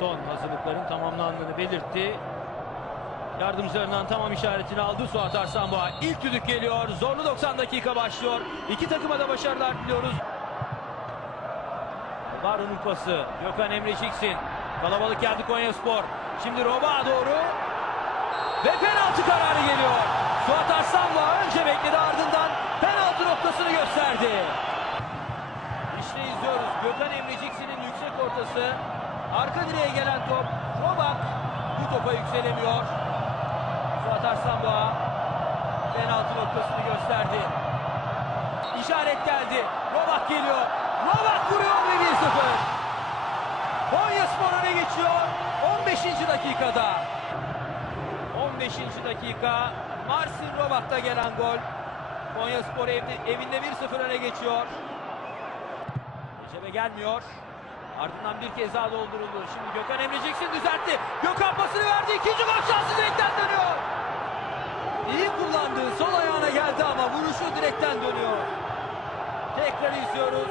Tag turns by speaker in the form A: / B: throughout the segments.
A: son hazırlıkların tamamlandığını belirtti. Yardımcılarından tamam işaretini aldı Suat Arslanboğa. İlk düdük geliyor. Zorlu 90 dakika başlıyor. İki takıma da başarılar diliyoruz. Var onun pası. Gökhan Emreciksin. Kalabalık geldi Konya Spor. Şimdi Roba doğru. Ve penaltı kararı geliyor. Suat Arslanboğa önce bekledi ardından penaltı noktasını gösterdi. İşte izliyoruz. Gökhan Emreciksin'in yüksek ortası. Arka direğe gelen top. Robak bu topa yükselemiyor. Suat Arslanboğa penaltı noktasını gösterdi. İşaret geldi. Robak geliyor. Robak vuruyor ve 1-0. Konya Spor öne geçiyor. 15. dakikada. 15. dakika. Marcin Robak'ta gelen gol. Konya Spor evde, evinde 1-0 öne geçiyor. Recep'e gelmiyor. Ardından bir kez daha dolduruldu. Şimdi Gökhan Emreciksin düzeltti. Gökhan pasını verdi. İkinci gol şansı direkten dönüyor. İyi kullandı. Sol ayağına geldi ama vuruşu direkten dönüyor. Tekrar izliyoruz.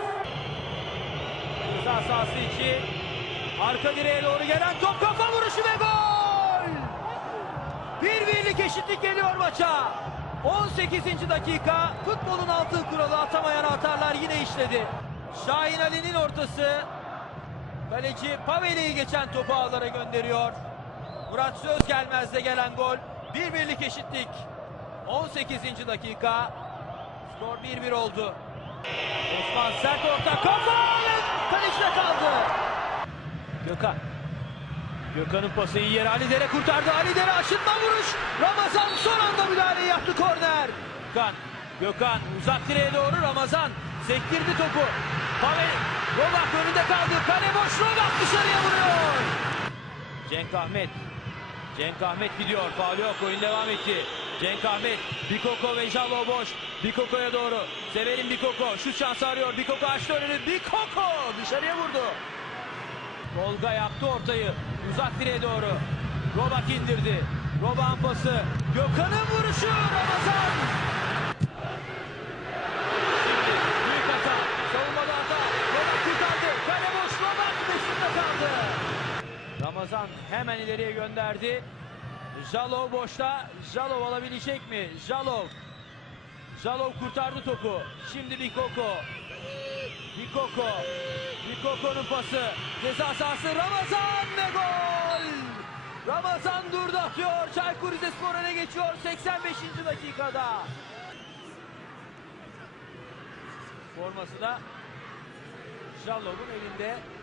A: Ceza sahası içi. Arka direğe doğru gelen top kafa vuruşu ve gol! Bir birlik eşitlik geliyor maça. 18. dakika futbolun altın kuralı atamayan atarlar yine işledi. Şahin Ali'nin ortası. Kaleci Paveli'yi geçen topu ağlara gönderiyor. Murat Söz gelmezde gelen gol. Bir birlik eşitlik. 18. dakika. Skor 1-1 oldu. Osman sert orta kafa ve kaldı. Gökhan. Gökhan'ın pası iyi yere Ali Dere kurtardı. Ali Dere aşırtma vuruş. Ramazan son anda müdahaleyi yaptı korner. Gökhan. Gökhan uzak direğe doğru Ramazan sektirdi topu. Pavel Robak önünde kaldı. Kale boş Robak dışarıya vuruyor. Cenk Ahmet. Cenk Ahmet gidiyor. Faul yok. Oyun devam etti. Cenk Ahmet. Bikoko ve Jalo boş. Bikoko'ya doğru. Severin Bikoko. Şut şansı arıyor. Bikoko açtı önünü. Bikoko dışarıya vurdu. Tolga yaptı ortayı. Uzak direğe doğru. Robak indirdi. Robak'ın pası. Gökhan'ın vuruşu. Ramazan. Şimdi büyük hata. Savunmada hata. Robak kurtardı. Kale boş. Robak dışında kaldı. Ramazan hemen ileriye gönderdi. Jalov boşta. Jalov alabilecek mi? Jalov. Jalov kurtardı topu. Şimdi Bikoko. Bikoko. Bikoko'nun pası. Ceza sahası Ramazan ve gol. Ramazan durdu atıyor. Çaykur Rizespor öne geçiyor 85. dakikada. Forması da Jalov'un elinde.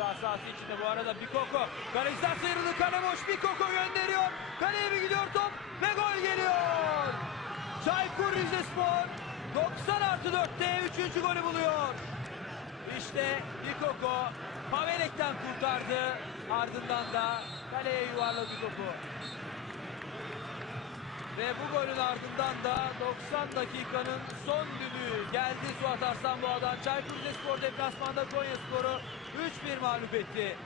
A: Ceza sahası içinde bu arada Bikoko. Kaleciden sıyrıldı. Kale boş. Bikoko gönderiyor. Kaleye bir gidiyor top ve gol geliyor. Çaykur Rizespor 90 artı 4'te 3. golü buluyor. İşte Bikoko Pavelek'ten kurtardı. Ardından da kaleye yuvarladı topu. Ve bu golün ardından da 90 dakikanın son düdüğü geldi Suat Arslanboğa'dan. Çaykur Rizespor deplasmanda Konya Sporu 3-1 mağlup etti.